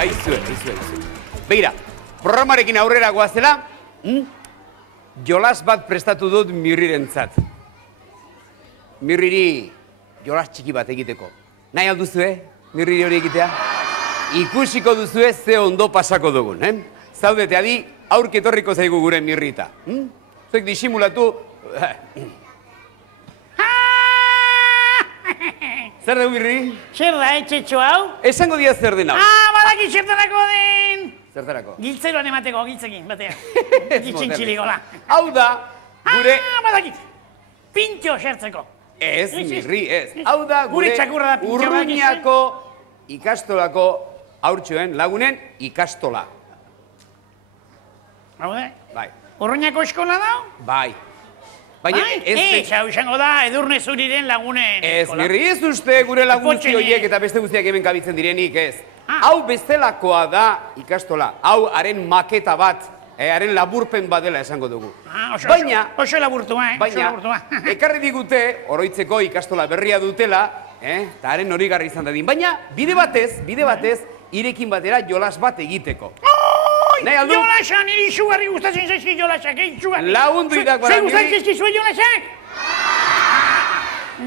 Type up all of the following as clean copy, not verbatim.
Aizue. Begira, programarekin aurrera goazela, jolas bat prestatu dut Mirrirentzat. Mirriri jolas txiki bat egiteko. Nahi alduzue, Mirriri hori egitea? Ikusiko duzue ze ondo pasako dugun, Zaudete adi, aurketorriko zaigu gure Mirrita. Zuek disimulatu... Zer dugu, Mirri? Zer da, etxetxo hau? Esango dia zer den hau. Badaki zertarako den! Zertarako? Giltzeroan emateko, giltzekin, batea. Giltzintxilikola. Hau da, gure... Badaki, pintxo zertzeko. Ez, Mirri, ez. Hau da, gure txakurra da pintxo bat. Urruñako ikastolako haurtxoen lagunen ikastola. Hau da? Bai. Urruñako eskola da? Bai. Baina ez... Hau izango da, Edurne Zuriren lagunen Ez, eskola. Mirri, ez uste gure laguntzi horiek eta beste guztiak hemen kabitzen direnik, ez. Hau bestelakoa da ikastola. Hau haren maketa bat, haren laburpen bat dela esango dugu. Baina... Oso laburtua, Baina, ekarri digute, oroitzeko ikastola berria dutela, eta haren horigarri izan dadin. Baina, bide batez, irekin batera jolas bat egiteko. Jolasa, niri izugarri gustatzen zaizki jolasak, izugarri. Lagundu idak bara, Zer gustatzen zaizki zuen jolasak?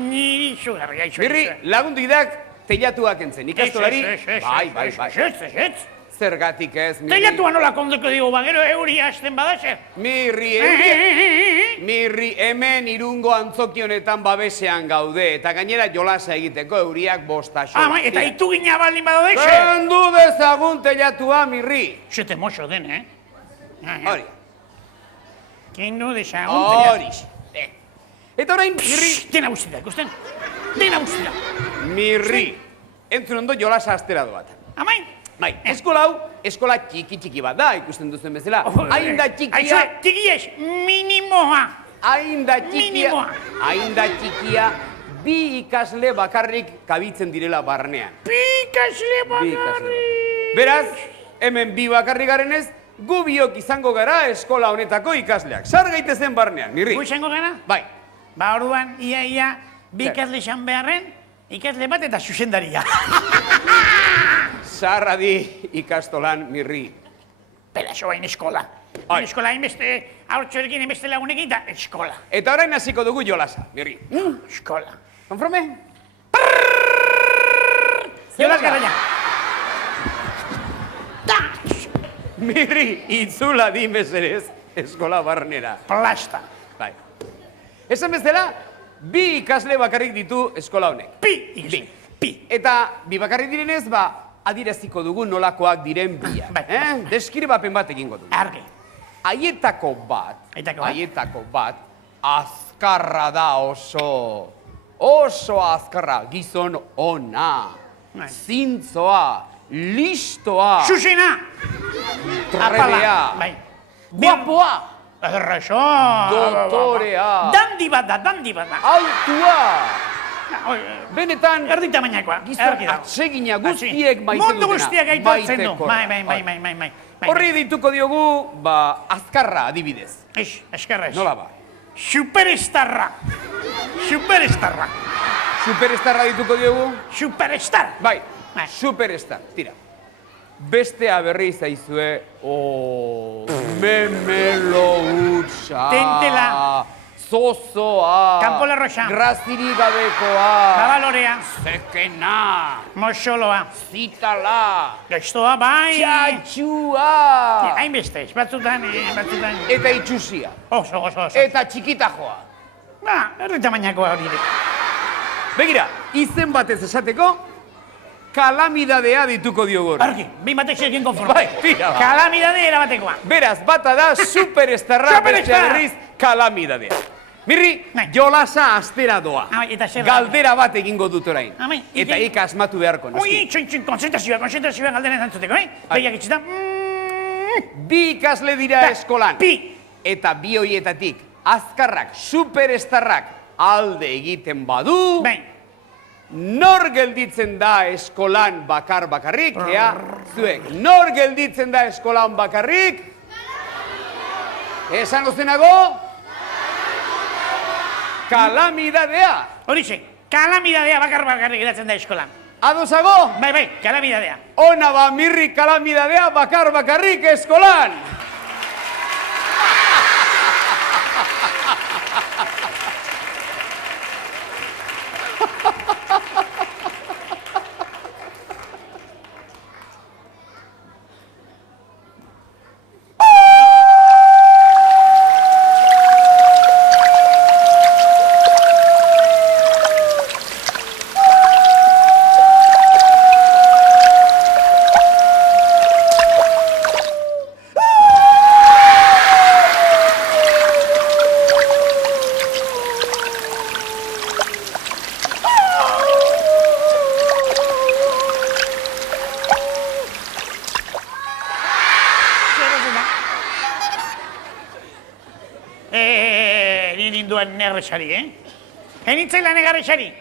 Niri izugarri, Mirri, lagundu idak teilatuak entzen, ikastolari... Bai. Ez. Zergatik ez, Mirri. Teilatua nola kondeko digu, gero euri hasten badazer. Mirri, hemen Irungo antzoki honetan babesean gaude, eta gainera jolasa egiteko euriak bostaxo. Eta itu gina baldin badodeze. Kendu dezagun teilatua, Mirri. Zete moxo den, Hori. Kendu dezagun teilatua. Hori. Eta orain, Mirri... Dena guztida, ikusten? Dena guztida. Mirri, entzun ondo jolasa astera doat. Amain? Bai, eskola hau, eskola txiki bat da, ikusten duzuen bezala. Hain da txikia... Aizu, txikiez, minimoa. Hain da txikia, bi ikasle bakarrik kabitzen direla barnean. Bi ikasle bakarrik. Beraz, hemen bi bakarrik garenez, gu biok izango gara eskola honetako ikasleak. Sar gaitezen barnean, Mirri. Gu izango gara? Bai. Ba, orduan, ia, bi ikasle izan beharren, ikasle bat eta zuzendaria. Sarradi ikastolan, Mirri. Pelaxo bain eskola. Eskola hainbeste, haurtxoekin hainbeste lagunekin eta eskola. Eta orain hasiko dugu jolasa, Mirri. Eskola. Konforme? Jolas garraia. Mirri, itzula di mesedez eskola barnera. Plasta. Bai. Esan bezala, bi ikasle bakarrik ditu eskola honek. Bi. Eta bi bakarrik direnez, adiraziko dugu nolakoak diren biak. Deskribapen bat egingo dugu. Argi. Haietako bat, azkarra da oso. Oso azkarra, gizon ona. Zintzoa, listoa. Susina! Trebea. Guapoa. Erraxo. Dotorea. Dandi bat da. Altua. Benetan... Erdi tamainakoa. Gizon atsegina guztiek maite dutena. Mundu guztiak aitortzen du. Bai. Horri dituko diogu, azkarra adibidez. Azkarra ez. Nola ba? Superestarra. Superestarra dituko diogu? Superestar. Bai, superestar. Tira. Bestea berri zaizue... Memelo utxa. Tentela. Zozoa. Kampola roxa. Grazirik gabekoa. Kabalorea. Zekena. Moxoloa. Zitala. Gaiztoa, bai. Txatxua. Hainbeste, batzutan. Eta itxusia. Oso. Eta txikitajoa. Erdi tamainakoa hori. Begira, izen batez esateko, kalamidadea dituko diogu. Argi, bin batek zekin konforma. Bai, tira. Kalamidade erabatekoa. Beraz, bata da superestarra, bestea berriz kalamidadea. Mirri, jolasa astera doa. Galdera bat egingo dut orain. Eta ika asmatu beharko, noski. Konzentrazioa galdera entzuteko, behiak itxita. Bi ikasle dira eskolan. Bi. Eta bi hoietatik, azkarrak, superestarrak alde egiten badu. Nor gelditzen da eskolan bakarrik, zuek. Nor gelditzen da eskolan bakarrik? Esan ozenago? Kalamidadea. Horixe, kalamidadea bakar-bakarrik geratzen da eskolan. Adosago? Bai, kalamidadea. Ona ba, Mirri, kalamidadea bakar-bakarrik eskolan! Ni ninduan negarrexari, Nintzela negarrexari.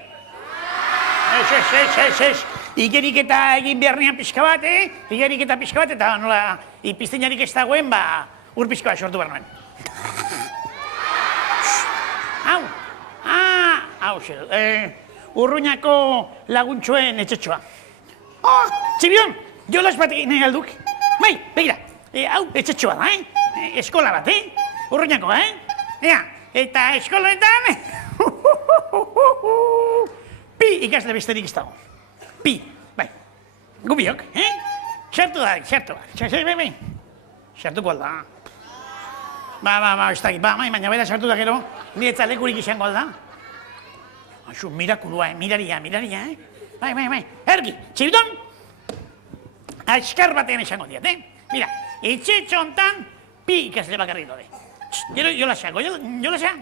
Ez. Igerik eta egin beharnean pixka bat, Igerik eta pixka bat, eta nola ipizteinarik ez dagoen, ur pixka bat sortu behar nuen. Hau, Urruñako laguntxoen etxetxoa. Txibion, jolas bat egin nahi alduk. Bai, begira, hau etxetxoa da, eskola bat, Urruñakoa, eta eskolonetan... Pi ikasle besterik ez dago. Pi, bai, gubiok, Sartu da, sartuko alda. Ez dakit, baina bera sartu da gero, niretza lekurik izango alda. Aixu, mirakulua, miraria, Bai. Ergi, txibidon, askar batean izango diat, Mira, etxetxo hontan, pi ikasle bakarrik dode. Gero jolasean,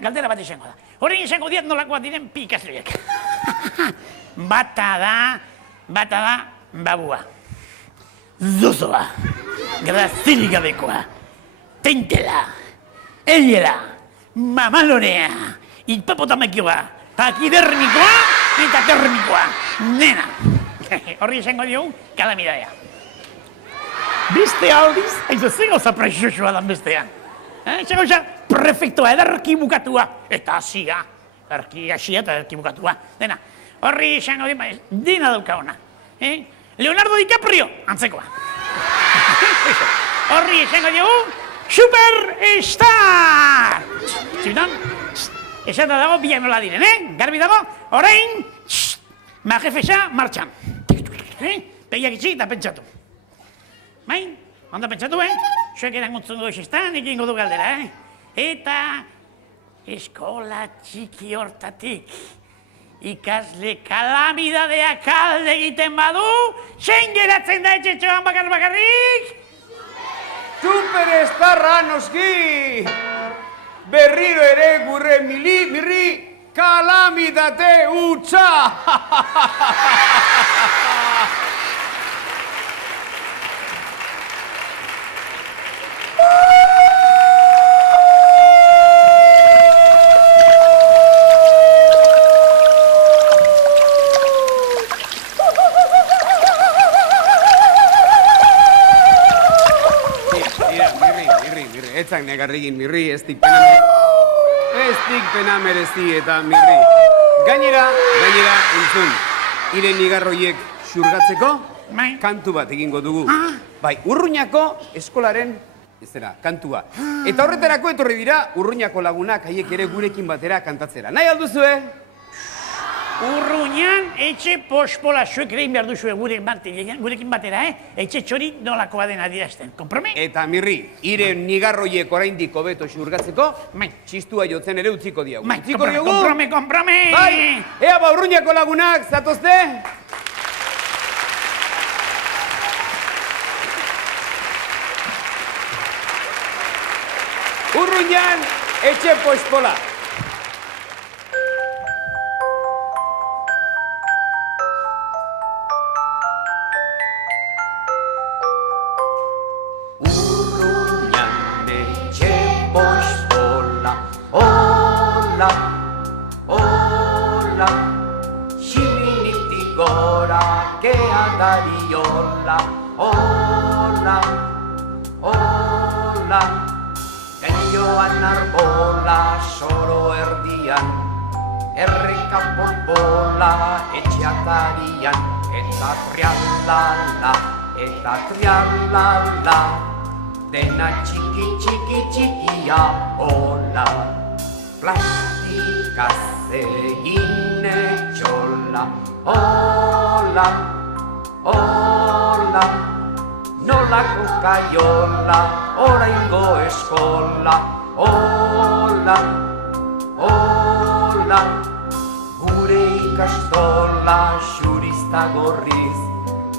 galdera bat izango da. Horrein izango diat nolakoak diren pi ikasleak. Bata da, babua. Zozoa, grazirik gabekoa, tentela, eliela, mamalorea, hipopotamekioa, takidermikoa eta termikoa, nena. Horri izango diogu, kalamidadea. Beste aldiz, aizu zen gauza prexoxoa dan bestean. Zer gauza, prefektoa edarki bukatua, eta hasia, eta edarki bukatua, dena. Horri izango dina dauka ona. Leonardo DiCaprio, antzekoa. Horri izango diogu, superstar! Txibitan, esan da dago bila nola diren, Garbi dago, orain, majefesa martxan. Pegiak itxi eta pentsatu. Bai, onda pentsatu, Zuek erangutzen du esestan, egingo du galdera, Eta eskola txiki hortatik ikasle kalamidadea kalde egiten badu, zein geratzen da etxetxoan bakarrik? Superstarra noski! Berriro ere gurre mirri kalamidate utza! Etzak negarrigin mirri, ez dik pena merezi eta mirri. Gainera, entzun, ire nigarroiek xurgatzeko, kantu bat egingo dugu. Bai, Urruñako eskolaren, kantua. Eta horretarako etorri dira, Urruñako lagunak haiek ere gurekin batera kantatzera. Nahi alduzue? Urruñan etxe pospola zuek egin behar duzue gurekin batera, etxe txori nolakoa den adierazten. Konprome? Eta mirri, ire nigarroiek oraindik hobeto xurgatzeko, txistua jotzen ere utziko diagu. Konprome! Bai, ea Urruñako lagunak, zatozte? Urruñan etxe pospola. erreka polpola etxeatarian, eta trialala, eta trialala, dena txiki txiki txikia hola. Plastikaz egin etxola, hola, hola, nolako kaiola, oraingo eskola, hola, hola, gure ikastola xurista gorriz,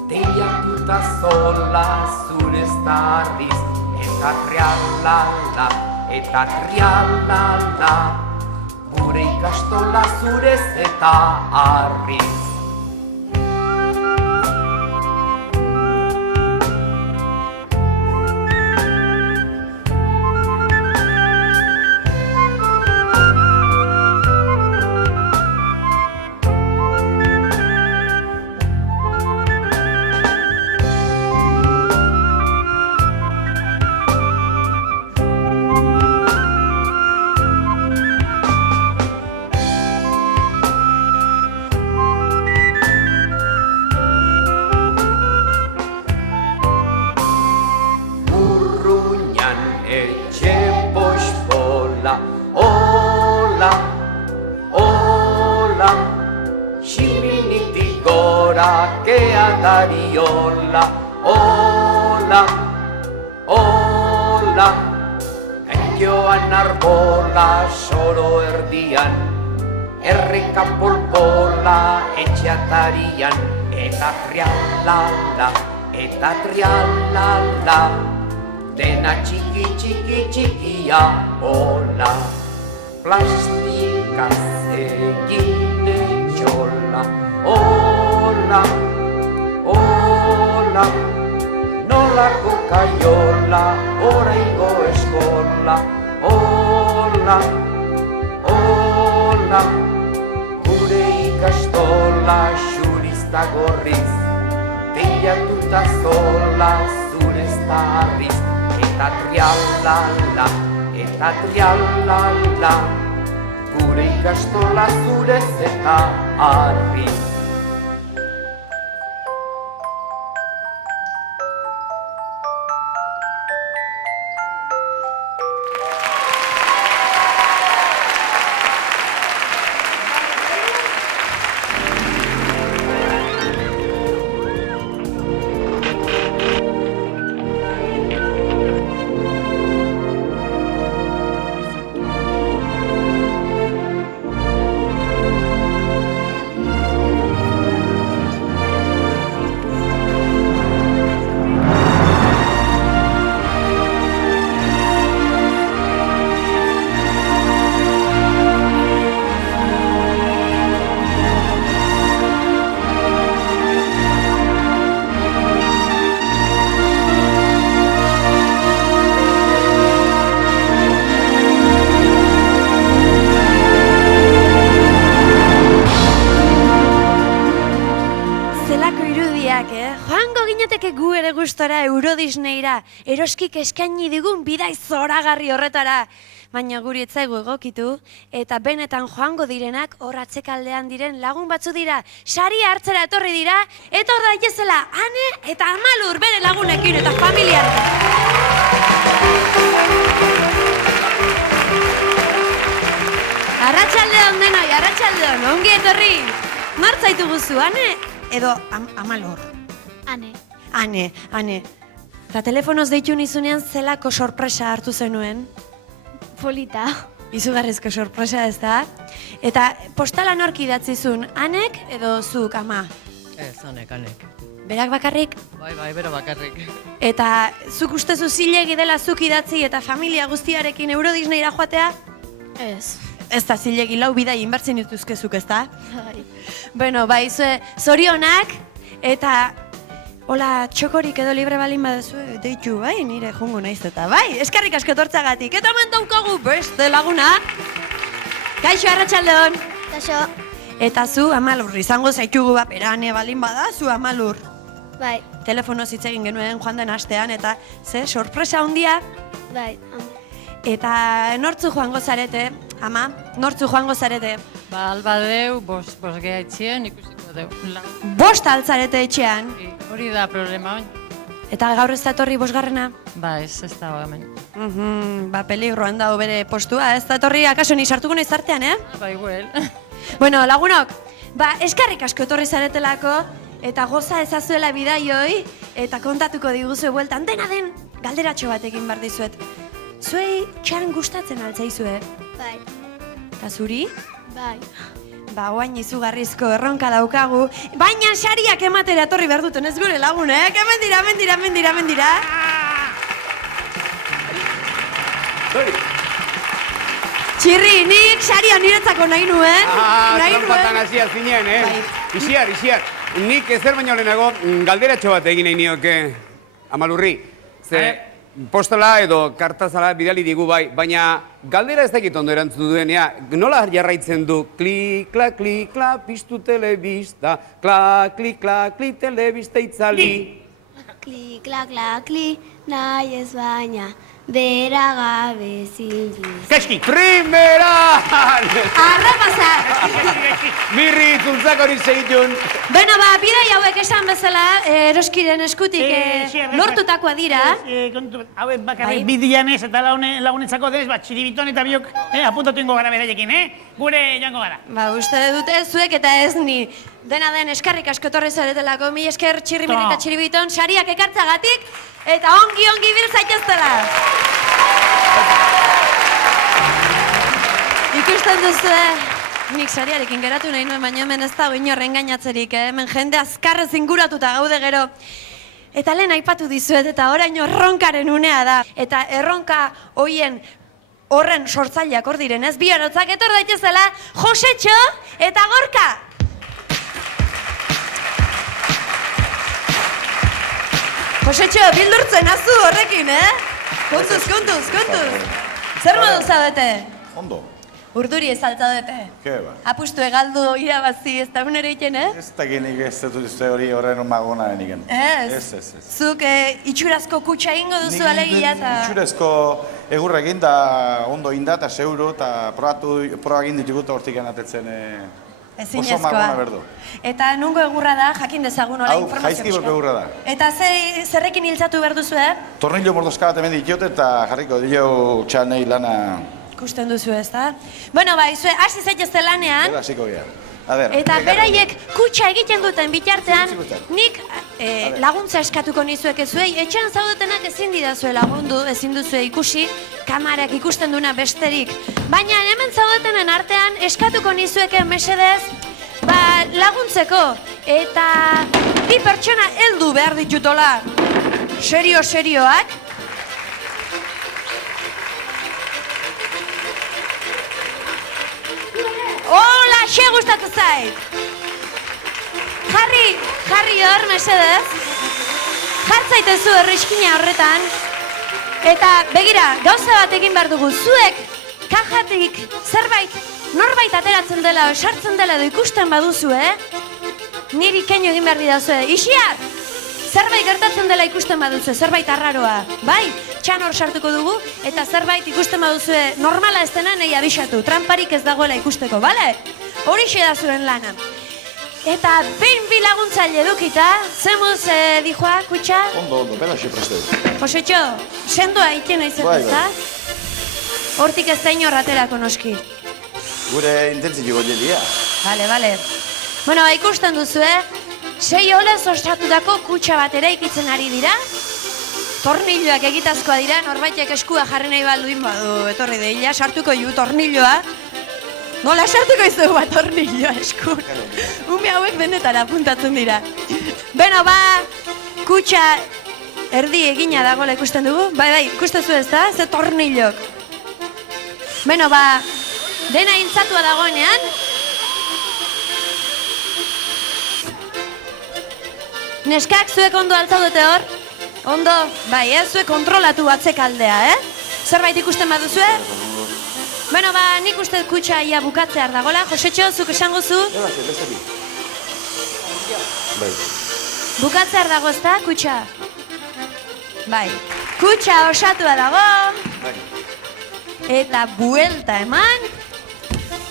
teiatuta zola zurez tarriz, eta trialala, eta trialala, gure ikastola zurez eta harriz. Dariola, hola, hola, enjoan arbola soro erdian, erreka polpola etxeatarian, eta trialala, dena txiki txiki txikia hola. Plastikaz egin etxola, hola, hola, nolako kaiola, oraingo eskola, hola, hola, gure ikastola xurista gorriz, teiatuta zola zurez tarriz, eta trialala, gure ikastola zurez eta harriz. Gustora Euro Disneyra, eroskik eskaini digun bidai zoragarri horretara. Baina guri ez zaigu egokitu, eta benetan joango direnak hor atzekaldean diren lagun batzu dira, saria hartzera etorri dira, eta hor daitezela Ane eta Amalur bere lagunekin eta familiarekin. Arratsaldeon denoi, arratsaldeon, ongi etorri. Nor zaitu guzu, Ane edo Amalur? Ane. Ane. Eta telefonoz deitu nizunean zelako sorpresa hartu zenuen? Polita. Izugarrizko sorpresa ez da. Eta postala nork idatzizun, Anek edo zuk, ama? Ez, Anek. Berak bakarrik? Bai, bero bakarrik. Eta zuk ustezu zilegi dela zuk idatzi eta familia guztiarekin Euro Disneyra joatea? Ez. Ez da zilegi, lau bidai inbertzen dituzkezuk, ez da? Bai. Bueno, bai, zorionak eta hola, txokorik edo libre balin badezu deitu, bai, nire jungo naiz eta, bai, eskerrik asko etortzagatik. Eta hemen daukagu beste laguna. Kaixo, arratsaldeon. Kaixo. Eta zu, Amalur, izango zaitugu Ane balin bada, zu Amalur. Bai. Telefonoz hitz egin genuen joan den astean, eta ze, sorpresa handia. Bai. Eta nortzu joango zarete, ama, nortzu joango zarete? Ba, albadeu, bos geha etxien ikusiko deu. Bost altzarete etxean. Hori da problema, oin? Eta gaur ez da etorri bosgarrena? Ba, ez dago hemen. Ba, peligroan dago bere postua, ez da etorri akaso ni sartuko naiz artean, eh? Ba, igual. Bueno, lagunok, ba, eskarrik asko etorri zaretelako, eta goza ezazuela bidaioi, eta kontatuko diguzue bueltan, dena den galderatxo bat egin behar dizuet. Zuei txan gustatzen altzaizue, Bai. eta zuri? Bai. Ba, guain izugarrizko erronka daukagu, baina sariak ematera etorri behar duten ez gure lagunek, hemen dira. Txirri, nik saria niretzako nahi nuen. Trampatan hasia zinen, Bai. Ixiar. Nik ezer baino lehenago galderatxo bat egin nahi nioke, Amalurri. Ze postala edo kartazala bidali digu bai, baina galdera ez dakit ondo erantzun duenea, nola jarraitzen du? Klik, kla, piztu telebista, klik, telebista itzali. Kli, kli, nahi ez baina, bera gabe zingiz. Keski! Primera! Arrapasa! Mirri, itzultzak hori segitun. Beno, ba, bidai hauek esan bezala, eroskiren eskutik lortutakoa dira. Hauek bakarrik Bai. bidian ez eta lagunetzako denez, txiribiton eta biok apuntatu ingo gara beraiekin, Gure joango gara. Ba, uste dute zuek eta ez ni. Dena den eskarrik asko etorri zaretelako, mi esker txirrimiri eta txiribiton, sariak ekartzagatik, eta ongi bil zaiteztela. Ikusten duzue, nik sariarekin geratu nahi nuen, baina hemen ez dago inorren gainatzerik, hemen jende azkarrez inguratuta gaude gero. Eta lehen aipatu dizuet, eta orain erronkaren unea da. Eta erronka horren sortzaileak hor diren, ez? Bi arotzak etor daitezela, Josetxo eta Gorka! Josetxo, bildurtzen azu horrekin, Kontuz. Zer modu zaudete? Ondo. Urduri ez altzaudete. Ke ba. Apustu egaldu irabazi ez da unere iten, Ez dakinik ez dut uste hori horren magona enigen. Ez. Zuk itxurazko kutsa ingo duzu alegia eta... Itxurezko egurra egin da ondo inda eta zeuro eta proba egin ditugut hortik enatetzen oso magona berdu. Eta nungo egurra da, jakin dezagun hola Hau, informazio jaizkiboko egurra da. Eta zerrekin hiltzatu behar duzu, Tornillo mordoska bat hemen ditut eta jarriko dio txanei lana... Ikusten duzu ez da? Bueno, bai, zue, hasi zaitezte lanean. Eba, hasiko geha. Eta beraiek kutsa egiten duten bitartean, nik laguntza eskatuko nizuek ezuei, etxean zaudetenak ezin didazue lagundu, ezin duzue ikusi, kamarak ikusten duna besterik. Baina hemen zaudetenen artean eskatuko nizueke mesedez, laguntzeko, eta bi pertsona heldu behar ditutola, serioak. Hola, xe gustatu zait! Jarri hor, mesedez. Jartzaitezu erriskina horretan. Eta, begira, gauza bat egin behar dugu. Zuek, kajatik norbait ateratzen dela, sartzen dela edo ikusten baduzu, Niri keinu egin behar didazue. Ixiar! Zerbait gertatzen dela ikusten baduzu, zerbait arraroa. Bai, txan hor sartuko dugu, eta zerbait ikusten baduzue normala ez dena nahi abisatu. Tramparik ez dagoela ikusteko, bale? Horixe da zuen lana. Eta behin bi laguntzaile edukita, zemuz dijoa, kutsa? Ondo, bera xe preste. Josetxo, sendoa iten naizet, ez da? Hortik ez da inor aterako noski. Gure intentzitiko jelia. Bale. Bueno, ikusten duzu, 6 olez osatutako kutsa bat eraikitzen ari dira. Tornilloak egitazkoa dira, norbaitek eskua jarri nahi balduin badu, etorri deila, sartuko ju tornilloa. Nola sartuko izugu bat tornilloa esku. Ume hauek denetara apuntatzen dira. Beno, kutsa erdi egina dagoela ikusten dugu. Bai, ikusten zu ez da, ze tornillok. Beno, dena intzatua dagoenean. Neskak, zuek ondo altzaudete hor? Ondo, bai, zuek kontrolatu atzekaldea, Zerbait ikusten baduzue? Beno, nik uste kutsa ia bukatzear dagoela. Josetxo, zuk esango zu? Bai. Bukatzear dago ez da, kutsa? Bai. Kutsa osatua dago. Bai. Eta buelta eman.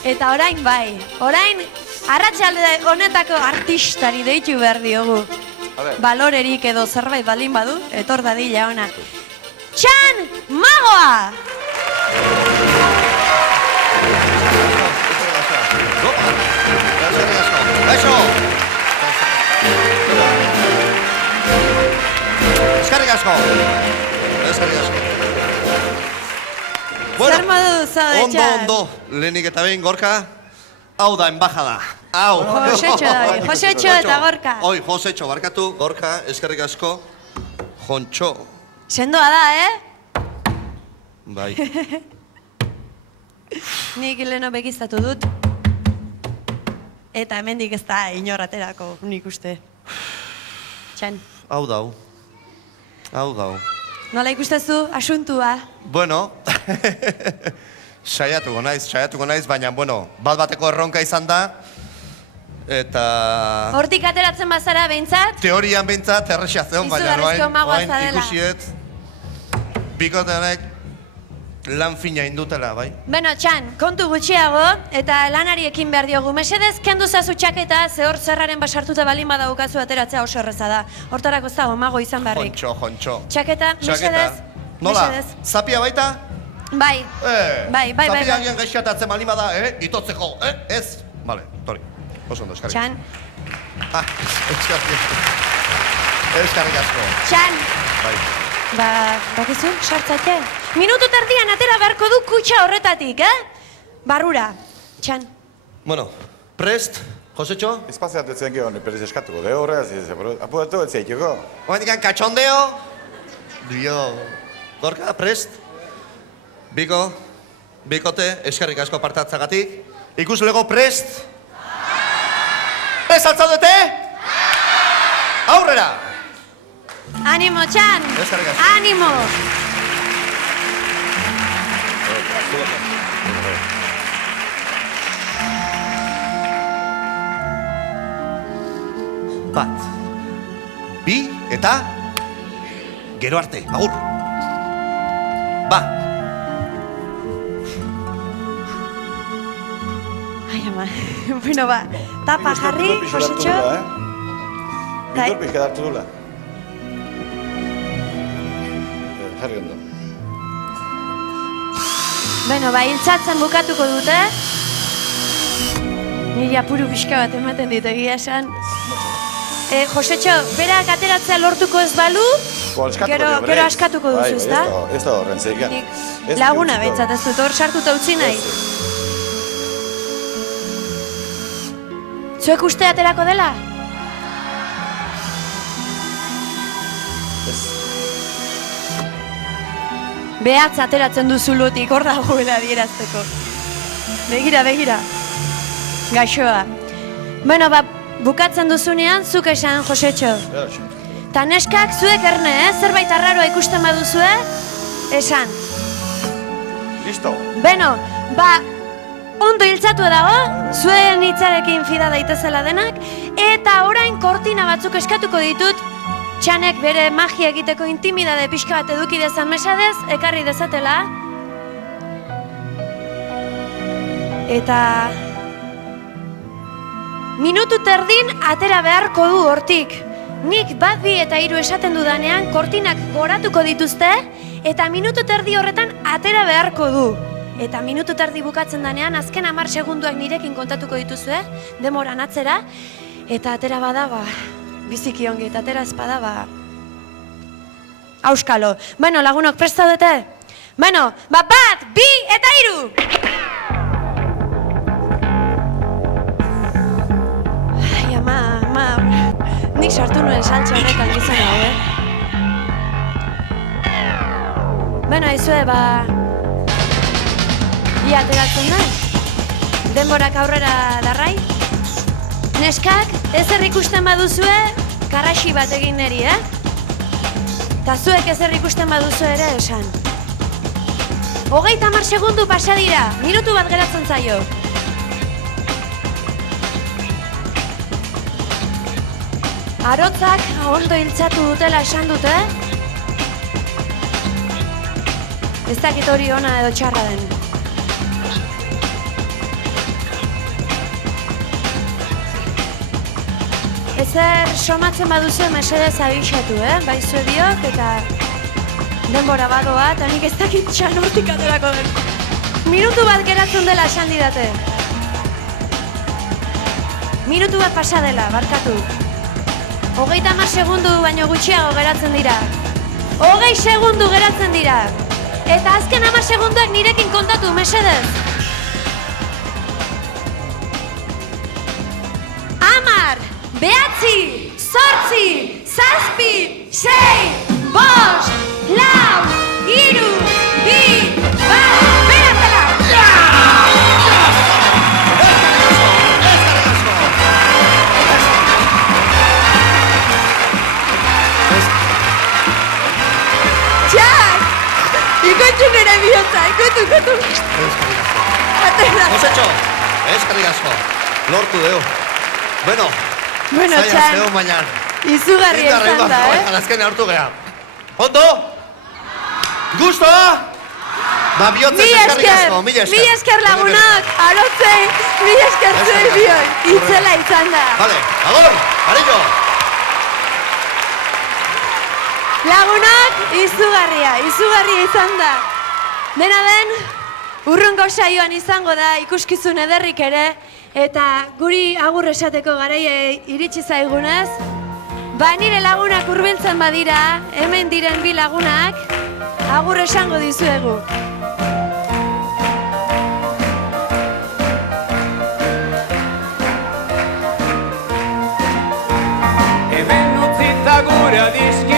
Eta orain bai, orain arratsalde honetako artistari deitu behar diogu. Balorerik edo zerbait baldin badu, etor dadila ona. Txan Magoa! Eskerrik asko. Zer modu zaude, Txan? Ondo, lehenik eta behin, Gorka, hau da embajada. Hau. Josetxo da hori, Josetxo eta Gorka. Oi, Josetxo, barkatu, Gorka, eskerrik asko, Jontxo. Sendoa da, Bai. Nik leheno begiztatu dut. Eta hemendik ez da inorraterako, nik uste. Txan. Hau dau. Nola ikustezu, asuntua? Bueno, saiatuko naiz, baina, bueno, bat-bateko erronka izan da, eta... Hortik ateratzen bazara, behintzat? Teorian behintzat, errexia zeon, baina Izugarrizko magoa zarela. ikusiet, bikoteanek lan fina indutela, bai? Beno, Txan, kontu gutxiago, eta lanari ekin behar diogu. Mesedez, kendu zazu txaketa, zehor zerraren basartuta balin badaukazu ateratzea oso erreza da. Hortarako ez dago mago izan beharrik. Jontxo. Txaketa, mesedez. Nola, mesedez. zapia baita? Bai. Bai. Zapia agian gaixatatzen balin bada, itotzeko, ez? Bale, tori. Oso ondo, eskarrik. Txan. Eskarrik asko. Txan. Bai. Bakizu, sartzate. Minutu terdian atera beharko du kutxa horretatik, Barrura. Txan. Bueno, prest, Josetxo? Espaziatetzen gehon, perez eskatuko, horregaz, apuratu etzeiteko. Oendikan katxondeo. Dio. Gorka, prest? Bikote, eskerrik asko partatzagatik. Ikuslego prest? Prest altzaudete? Aurrera! Animo, Txan! Eskerrik asko. Animo! Bat, bi eta gero arte, agur. Ba. Ai, ama. Bueno, ba, tapa jarri, Josetxo. Bildor pixka dartu dula. Jarri ondo. Beno, ba, hiltzatzen bukatuko dute. Niri apuru pixka bat ematen dit egia esan. Josetxo, berak ateratzea lortuko ez balu, gero askatuko duzu, ez da? Ez da horren zeikan. Laguna behintzat ez dut hor sartuta utzi nahi. Zuek uste aterako dela? Behatz ateratzen duzu lotik, hor dagoela adierazteko. Begira. Gaixoa. Bueno, ba, bukatzen duzunean, zuk esan, Josetxo. Ta neskak, zuek erne, zerbait arraroa ikusten baduzue, esan. Listo. Beno, ba, ondo hiltzatu dago, zuen hitzarekin fida daitezela denak, eta orain kortina batzuk eskatuko ditut, Txanek bere magia egiteko intimidade pixka bat eduki dezan mesadez, ekarri dezatela. Eta... minutu terdin atera beharko du hortik. Nik bat, bi eta hiru esaten dudanean kortinak goratuko dituzte, eta minutu terdi horretan atera beharko du. Eta minutu terdi bukatzen danean, azken 10 segunduak nirekin kontatuko dituzue, demoran atzera, eta atera bada, ba, biziki ongi, eta atera ezpada, ba, auskalo. Bueno, lagunok, presta dute? Bueno, ba, bat, bi eta hiru! Ai, ama, nik sartu nuen saltxe honetan gizan hau, Bueno, aizue, ba, bi ateratzen da? Denborak aurrera darrai? Neskak, ezer ikusten baduzue, karraxi bat egin neri, Ta zuek ezer ikusten baduzu ere esan. 30 segundu pasa dira, minutu bat geratzen zaio. Arotzak ondo hiltzatu dutela esan dute. Ez dakit hori ona edo txarra den. Ezer somatzen baduzu mesedez abixatu, Bai zue biok eta denbora badoa, eta nik ez dakit txan hortik aterako den. Minutu bat geratzen dela esan didate. Minutu bat pasa dela, barkatu. 30 segundu baino gutxiago geratzen dira. 20 segundu geratzen dira. Eta azken 10 segunduak nirekin kontatu, mesedez. 10, 9, 8, 7, 6, 5, 4, 3, 2, 1, beratela! Txak! Ikoitzu nire bihotza, ikoitu. Josetxo, eskerrik asko. Lortu deu. Bueno, Txak, zeo baina. izugarri izan da, Azken hartu geha. Ondo? Gusto? Ba, bihotzez eskerrik asko, mila esker. Mila esker lagunak, arotzei, mila esker zuei bioi, itzela izan da. Vale, agor, arillo. Lagunak, izugarria izan da. Dena den, urrungo saioan izango da ikuskizun ederrik ere, eta guri agur esateko garaia iritsi zaigunez, ba nire lagunak hurbiltzen badira, hemen diren bi lagunak, agur esango dizuegu. Hemen utzita gure adiski